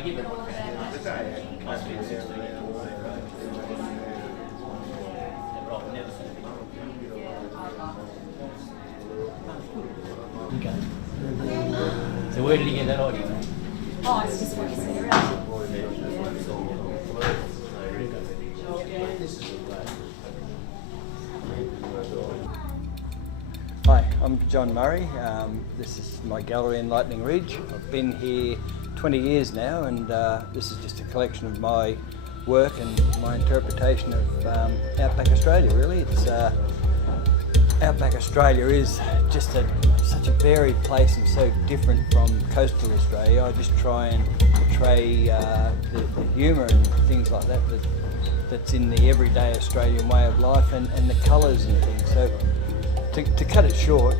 Okay. So where did he get that idea? Oh, it's just what you see around. Hi, I'm John Murray. This is my gallery in Lightning Ridge. I've been here 20 years now, and this is just a collection of my work and my interpretation of Outback Australia, really. It's Outback Australia is just such a varied place and so different from coastal Australia. I just try and portray the humour and things like that, that's in the everyday Australian way of life, and the colours and things. So to cut it short,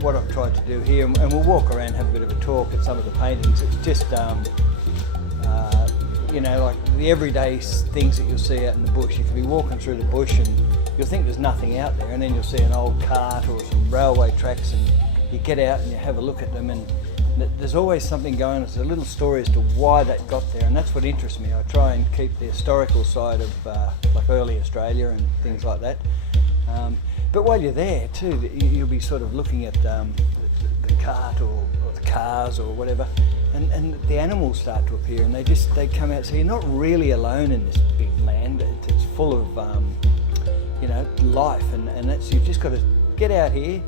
what I've tried to do here, and we'll walk around and have a bit of a talk at some of the paintings, it's just you know, like the everyday things that you'll see out in the bush. You can be walking through the bush and you'll think there's nothing out there, and then you'll see an old cart or some railway tracks, and you get out and you have a look at them, and there's always something going on. There's a little story as to why that got there, and that's what interests me. I try and keep the historical side of like early Australia and things like that. But while you're there too, you'll be sort of looking at the cart or the cars or whatever, and the animals start to appear, and they come out. So you're not really alone in this big land. It's full of you know, life, and that's, you've just got to get out here,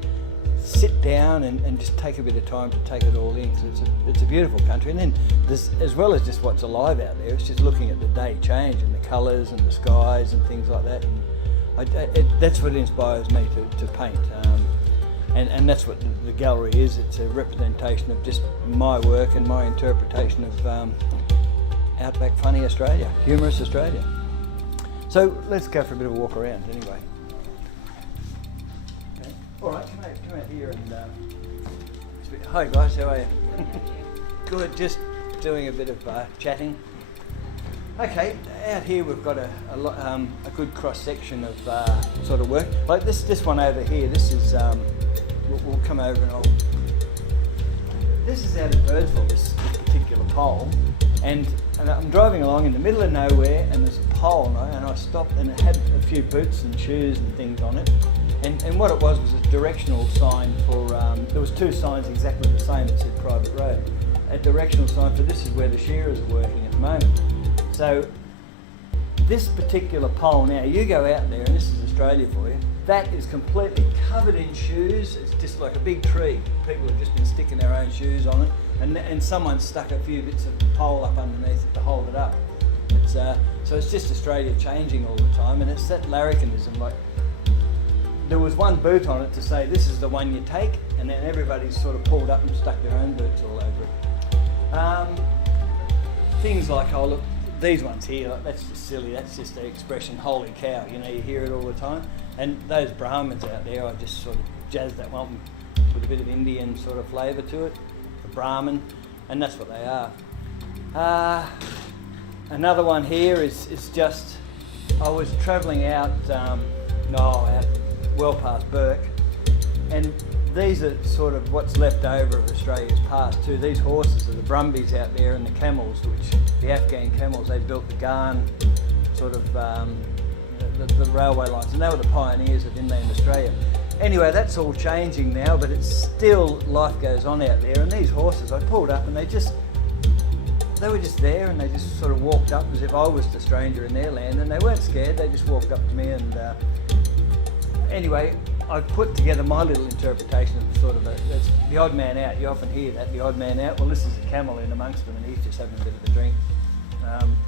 sit down and just take a bit of time to take it all in. So it's a beautiful country, and then there's, as well as just what's alive out there, it's just looking at the day change and the colours and the skies and things like that. And that's what inspires me to paint, and that's what the gallery is. It's a representation of just my work and my interpretation of Outback Funny Australia, humorous Australia. So let's go for a bit of a walk around anyway. Okay. All right, come out here and hi guys, how are you? Good, just doing a bit of chatting. Okay, out here we've got a good cross section of sort of work. Like this one over here. This is we'll come over and this is out of Birdsville, this particular pole, and I'm driving along in the middle of nowhere, and there's a pole, and I stopped, and it had a few boots and shoes and things on it, and what it was a directional sign for. There was two signs exactly the same that said private road. A directional sign for this is where the shearers are working at the moment. So this particular pole now, you go out there, and this is Australia for you, that is completely covered in shoes. It's just like a big tree. People have just been sticking their own shoes on it, and someone stuck a few bits of pole up underneath it to hold it up. So it's just Australia changing all the time, and it's that larrikinism. Like, there was one boot on it to say this is the one you take, and then everybody's sort of pulled up and stuck their own boots all over it. Things like, oh look, these ones here, like, that's just silly, that's just the expression, holy cow, you know, you hear it all the time. And those Brahmins out there, I just sort of jazzed that one with a bit of Indian sort of flavour to it, the Brahmin, and that's what they are. Another one here is just, I was travelling out well past Bourke, and these are sort of what's left over of Australia's past too. These horses are the Brumbies out there, and the camels, which the Afghan camels, they built the Ghan sort of the railway lines, and they were the pioneers of inland Australia. Anyway, that's all changing now, but it's still, life goes on out there, and these horses, I pulled up and they were just there, and they just sort of walked up as if I was the stranger in their land, and they weren't scared, they just walked up to me, and anyway, I put together my little interpretation of sort of that's the odd man out. You often hear that, the odd man out. Well, this is a camel in amongst them, and he's just having a bit of a drink.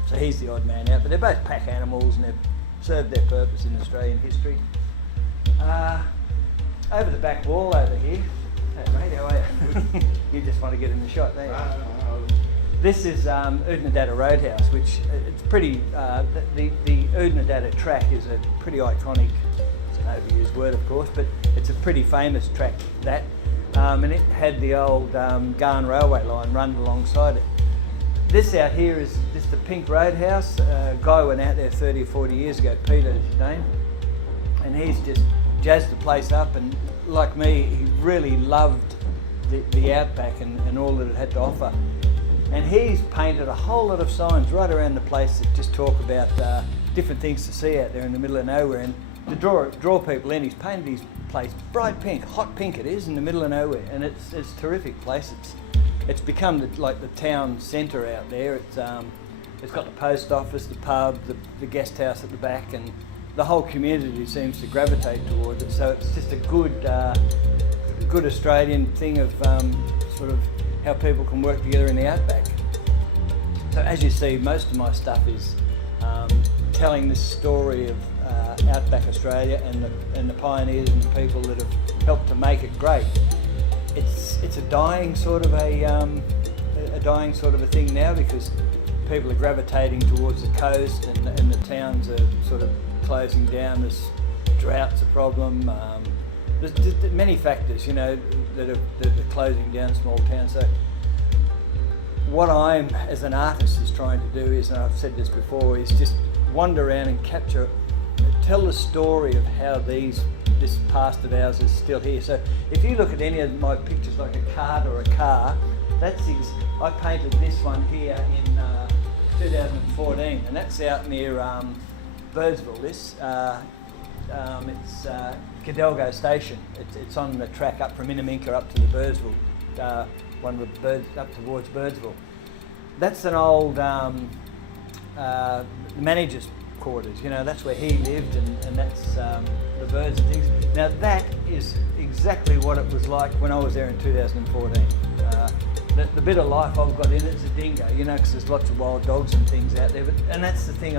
So he's the odd man out, but they're both pack animals, and they've served their purpose in Australian history. Over the back wall over here, hey mate, how are you? You just want to get in the shot there. This is Oodnadatta Roadhouse, which it's pretty, the Oodnadatta track is a pretty iconic, it's an overused word of course, but it's a pretty famous track, that, and it had the old Ghan railway line run alongside it. This out here is just the Pink Roadhouse. A guy went out there 30 or 40 years ago, Peter is his name, and he's just jazzed the place up, and like me, he really loved the outback and all that it had to offer. And he's painted a whole lot of signs right around the place that just talk about different things to see out there in the middle of nowhere. And to draw people in, he's painted his place bright pink, hot pink it is, in the middle of nowhere. And it's a terrific place. It's become like the town centre out there. It's got the post office, the pub, the guest house at the back, and the whole community seems to gravitate towards it. So it's just a good Australian thing of sort of how people can work together in the outback. So as you see, most of my stuff is telling this story of outback Australia and the pioneers and the people that have helped to make it great. It's a dying sort of a thing now, because people are gravitating towards the coast and the towns are sort of closing down. There's drought's a problem. There's many factors, you know, that are closing down small towns. So what I'm, as an artist, is trying to do is, and I've said this before, is just wander around and tell the story of how this past of ours is still here. So if you look at any of my pictures, like a card or a car, I painted this one here in 2014, and that's out near Birdsville. It's Cadalgo Station. It's on the track up from Inaminka up to the Birdsville, one of the birds up towards Birdsville. That's an old manager's quarters. You know, that's where he lived, and that's the birds and things. Now that is exactly what it was like when I was there in 2014. The bit of life I've got in it's a dingo, you know, because there's lots of wild dogs and things out there. And that's the thing,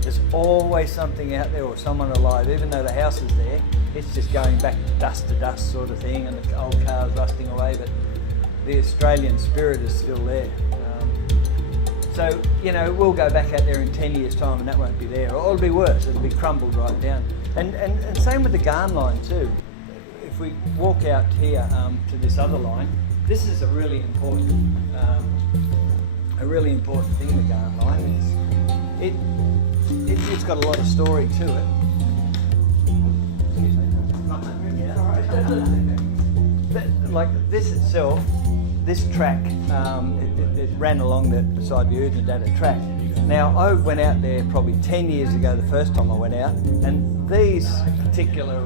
there's always something out there or someone alive, even though the house is there. It's just going back to dust sort of thing, and the old cars rusting away. But the Australian spirit is still there. So, you know, we'll go back out there in 10 years' time and that won't be there. Or it'll be worse, it'll be crumbled right down. And same with the Garn line too. If we walk out here to this other line, this is a really important thing, the Garn line. It's got a lot of story to it. Excuse me. Like this itself, this track, it ran along beside the Oodnadatta track. Now, I went out there probably 10 years ago, the first time I went out, and these particular,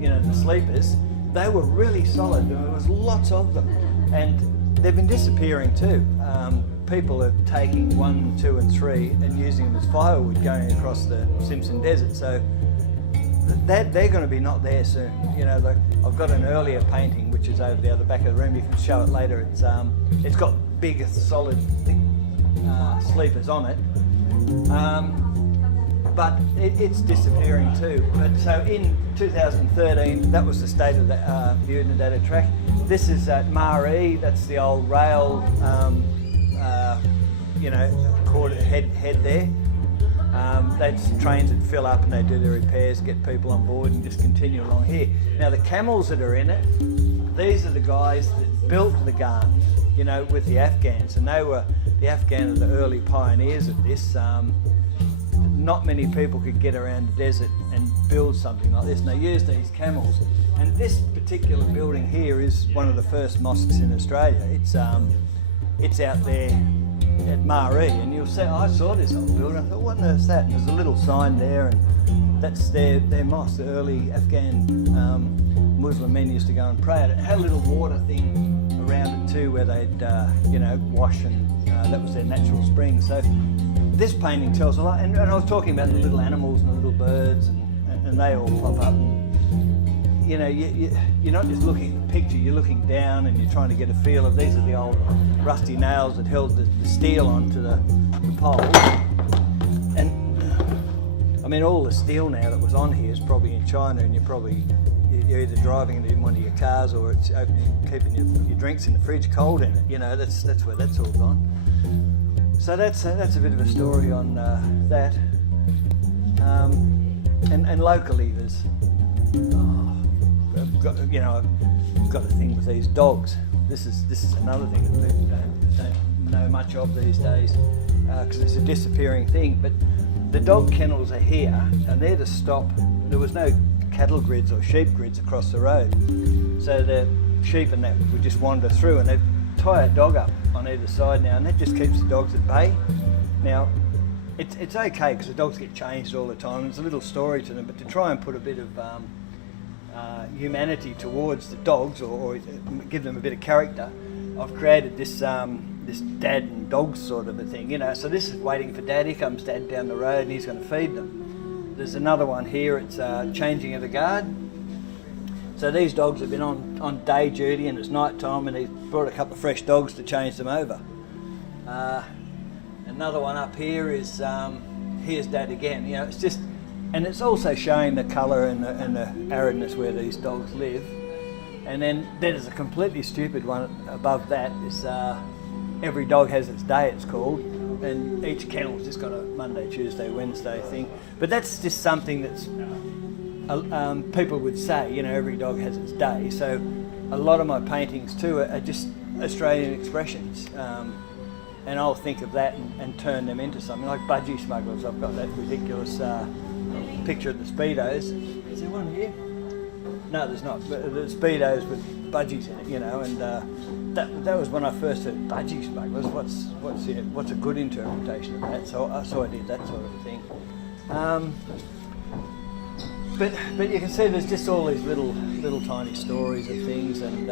the sleepers, they were really solid. There was lots of them, and they've been disappearing too. People are taking 1, 2 and 3 and using them as firewood going across the Simpson Desert. So they're going to be not there soon. You know, I've got an earlier painting which is over the other back of the room. You can show it later. It's got big, solid, thick sleepers on it, but it's disappearing too. But so in 2013, that was the state of the Oodnadatta track. This is at Maree. That's the old rail, head there. That's trains that fill up and they do the repairs, get people on board and just continue along here. Now the camels that are in it, these are the guys that built the Garn, you know, with the Afghans, and they were the Afghans are the early pioneers of this. Not many people could get around the desert and build something like this, and they used these camels. And this particular building here is one of the first mosques in Australia. It's out there at Maree, and you'll see, I saw this old building, I thought, what on earth's that? And there's a little sign there, and that's their mosque. The early Afghan Muslim men used to go and pray at it. It had a little water thing around it too, where they'd wash, and that was their natural spring. So this painting tells a lot, and I was talking about the little animals and the little birds, and they all pop up. And, you know, you're not just looking at the picture, you're looking down and you're trying to get a feel of, these are the old rusty nails that held the steel onto the pole. And I mean, all the steel now that was on here is probably in China, and you're either driving it in one of your cars or it's keeping your drinks in the fridge cold in it. You know, that's where that's all gone. So that's a bit of a story on that. And locally, there's I've got a thing with these dogs. This is another thing that people don't know much of these days, because it's a disappearing thing. But the dog kennels are here, and they're to stop. There was no cattle grids or sheep grids across the road, so the sheep and that would just wander through, and they've tie a dog up on either side now, and that just keeps the dogs at bay. Now, it's okay because the dogs get changed all the time. There's a little story to them, but to try and put a bit of humanity towards the dogs, or give them a bit of character, I've created this this dad and dogs sort of a thing, you know. So this is waiting for Dad. Here comes Dad down the road, and he's going to feed them. There's another one here. It's changing of the guard. So these dogs have been on day duty, and it's night time, and he's brought a couple of fresh dogs to change them over. Another one up here is here's Dad again. You know, it's just, and it's also showing the colour and the aridness where these dogs live. And then there's a completely stupid one above that. Is every dog has its day, it's called, and each kennel's just got a Monday, Tuesday, Wednesday thing. But that's just something that's people would say, you know, every dog has its day. So a lot of my paintings too are just Australian expressions. And I'll think of that and turn them into something like budgie smugglers. I've got that ridiculous picture of the Speedos. Is there one here? No, there's not. But the Speedos with budgies in it, you know, and that was when I first heard budgie smugglers. What's a good interpretation of that? So I did that sort of thing. But you can see there's just all these little tiny stories of things, and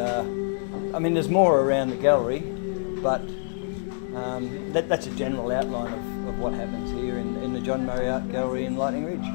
I mean there's more around the gallery, but that's a general outline of what happens here in the John Murray Art Gallery in Lightning Ridge.